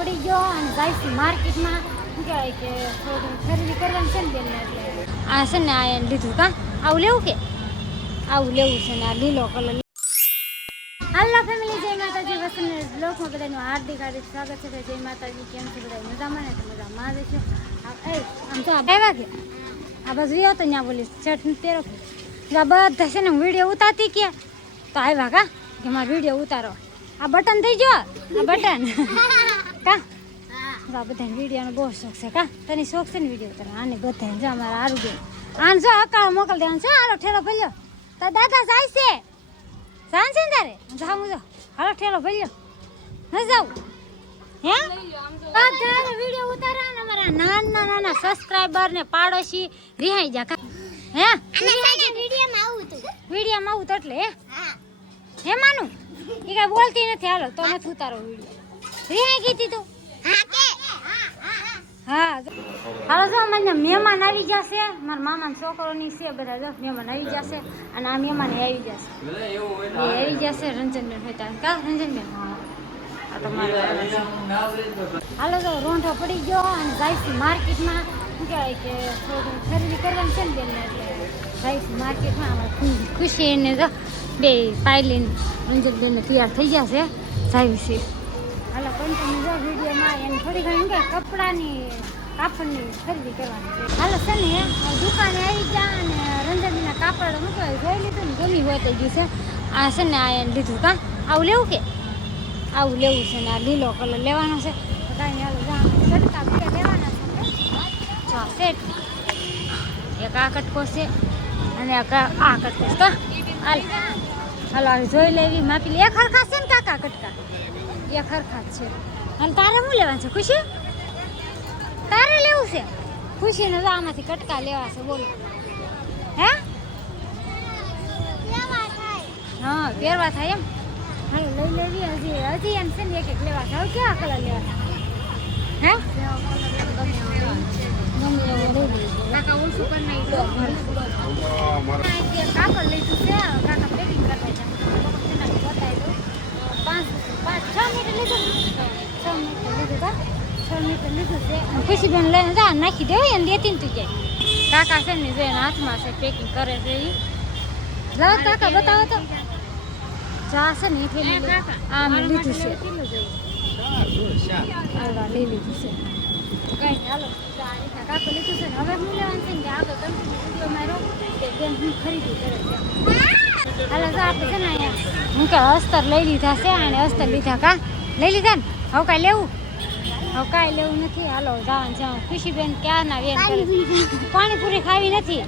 પડી ગયો અને જાય માર્કેટમાં શું કહેવાય કે થોડું ખરીદી કરવાની છે ને બેનને એટલે આ છે ને આ લીધું કા આવું લેવું કે આવું લેવું છે ને આ લીલો કલર. હાલો ફેમિલી, જય માતાજી. વસંત બ્લોગમાં બધાનું હાર્દિક સ્વાગત છે. જય માતાજી. કેમ છે બધા? મજામાં ને? તો મજામાં જ છે. આમ તો આવ્યા કે આ બાજુ રહ્યો તો ત્યાં બોલી શર્ટ પહેરો આ બધા છે ને હું વિડીયો ઉતારતી કે તો આવ્યા કા કે મારો વિડીયો ઉતારો. આ બટન થઈ ગયો, આ બટન કા આ બધાને વિડીયોનો બહુ શોખ છે કા? તને શોખ છે ને વિડીયો ઉતારો? આને બધાને જો અમારા હારું બેન આને જો અકાળ મોકલ દે. આને જો હાલો ઠેલો ભલ્યો તાર દાદા જાય છે જાણ છે ને તારે જાઉં જો હાલો ઠેલો ભલ્યો ન જાઉં હે બધા વિડીયો ઉતારા ને અમારા નાના નાના સબસ્ક્રાઇબર ને પાડોશી રિહાઈ જા કા હે વિડીયોમાં આવું તો એટલે હે માનું એ કઈ બોલતી નથી. હાલો તો નથી ઉતારો વિડીયો. રિહાઈ ગઈ તી તું હા. હાલો જો મને મહેમાન આવી ગયા છે. મારા મામાના છોકરોની છે બધા જો મહેમાન આવી ગયા છે અને આ મહેમાન આવી ગયા છે. એ આવી ગયા છે રંજનબેન હતા કા રંજનબેન? હા આ તમારો હાલો તો રોંઢો પડી ગયો અને જાય માર્કેટમાં શું કહેવાય કે થોડું ખરીદી કરવાની છે ને બેનને એટલે જાય માર્કેટમાં. ખુશી એને જો બે પાયલીન રંજનબેનને તૈયાર થઈ ગયા છે જાય છે. હાલો કન્ટિન્યુ જો વિડીયોમાં એને થોડી ઘણી કે કપડાની કાપડની ખરીદી કરવાની છે. હાલો છે ને દુકાને આવી ગયા અને રંજનબેનના કાપડ શું કહેવાય જોઈ લીધું ને ગમી હોય તો ગયું છે. આ છે ને આ એને લીધું કા આવું લેવું કે આવું લેવું છે ને આ લીલો કલર લેવાનો છે. તો કાંઈ હાલો કટકા બે લેવાના છે. સેટ એક આ કટકો છે અને આ કટકો છે કા હાલ હાલો આવી જોઈ લેવી માપી લે. એક હરખા છે ને કાકા કટકા? એક હરખા જ છે. અને તારે શું લેવાનું છે ખુશી? તારે લેવું છે? ખુશીને તો આમાંથી કટકા લેવા છે બોલો હે? હા પહેરવા થાય એમ. હા લઈ લેવી હજી એમ છે ને એક એક લેવા છે. હવે કેવા કલર લેવા હે? કાપડ લીધું છે કાકા પેકિંગ કરવા બતાવી દઉં. 6 મીટર લીધું 6 મીટર લીધું કા 6 મીટર લીધું છે. ખુશીબેન લઈને જા નાખી દેવાય અને લેતી ને તું જાય. કાકા છે ને જો એના હાથમાં છે પેકિંગ કરે છે એ લાવ કાકા બતાવો તો જા છે ને આ મેં લીધું છે. લઈ લીધું છે કઈ હાલો કાકો લીધું છે ને હવે હું લેવાનું છે ને આગળ કંટિન્યુ મારો બેન હું ખરીદી કરે છે. હાલો તો આપણે છે ને અહીંયા હું કે અસ્તર લઈ લીધા છે અને અસ્તર લીધા કા લઈ લીધા ને હવે કાંઈ લેવું? હવે કાંઈ લેવું નથી. હાલો જવાનું છે. ખુશીબેન ક્યાં ના વેન કરે પાણીપુરી ખાવી નથી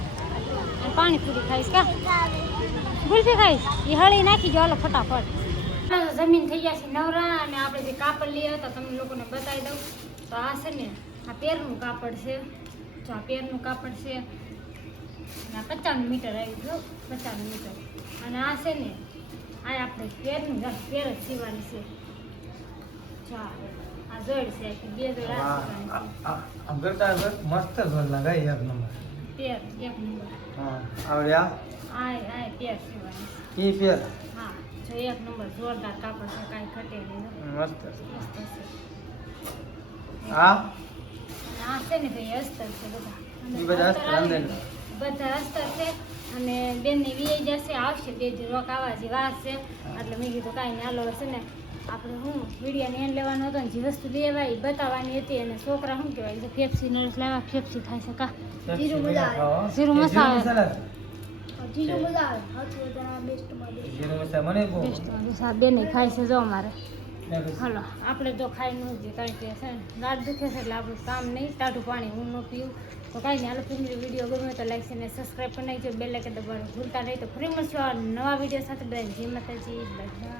પાણીપુરી ખાઈશ કા ગુલ્ફી ખાઈશ એ હળી નાખી દો હાલો ફટાફટ. જમીન થઈ ગયા છે નવરા અને આપણે જે કાપડ લઈએ હતા તમને લોકોને બતાવી દઉં. તો આ છે ને આ પેરનું કાપડ છે. જો આ પેરનું કાપડ છે અને આ 55 મીટર આવી ગયું 55 મીટર. અને આ છે ને આ આપણે પેરનું પેર જ સીવાની છે. જો આ જોડ છે બે જોડ મસ્ત જોડ લગાઈ એક નંબર પેર એક નંબર. હા આવડ્યા આ પેર સીવાની ઈ પેર હા જો એક નંબર જોરદાર કાપડ છે કાંઈ ઘટે નહીં મસ્ત મસ્ત છે. આ છે ને ભાઈ અસ્તર છે બધા ઈ બધા અસ્તર અંદર બધા અસ્તર છે અને બેનની વીઆઈ જશે આવશે 2 દી રોક આવવા જે વાર છે એટલે મેં કીધું કાંઈ નહીં હાલો છે ને આપણે હું વિડીયોને એન લેવાનો હતો ને જે વસ્તુ લેવાય એ બતાવવાની હતી અને છોકરા શું કહેવાય ફેફસી નોડસ લાવ્યા ફેફસી ખાય છે કા જીરું મસાલા જીરું મસાલા મને બેસ્ટ બેન ખાય છે જો અમારે. હાલો આપણે તો ખાઈ ન જ કારણ કે છે ને રાત દુખે છે એટલે આપણું કામ નહીં ટાઢું પાણી હું ન પીવું. તો કાંઈ નહીં હાલો ફેમિલી વિડીયો ગમે તો લાઈક અને સબસ્ક્રાઈબ કરી નાખજો બેલ આઇકન દબાવવાનું ભૂલતા નહીં. તો ફરી મળશું આ નવા વિડીયો સાથે. બધા જય માતાજી બાય.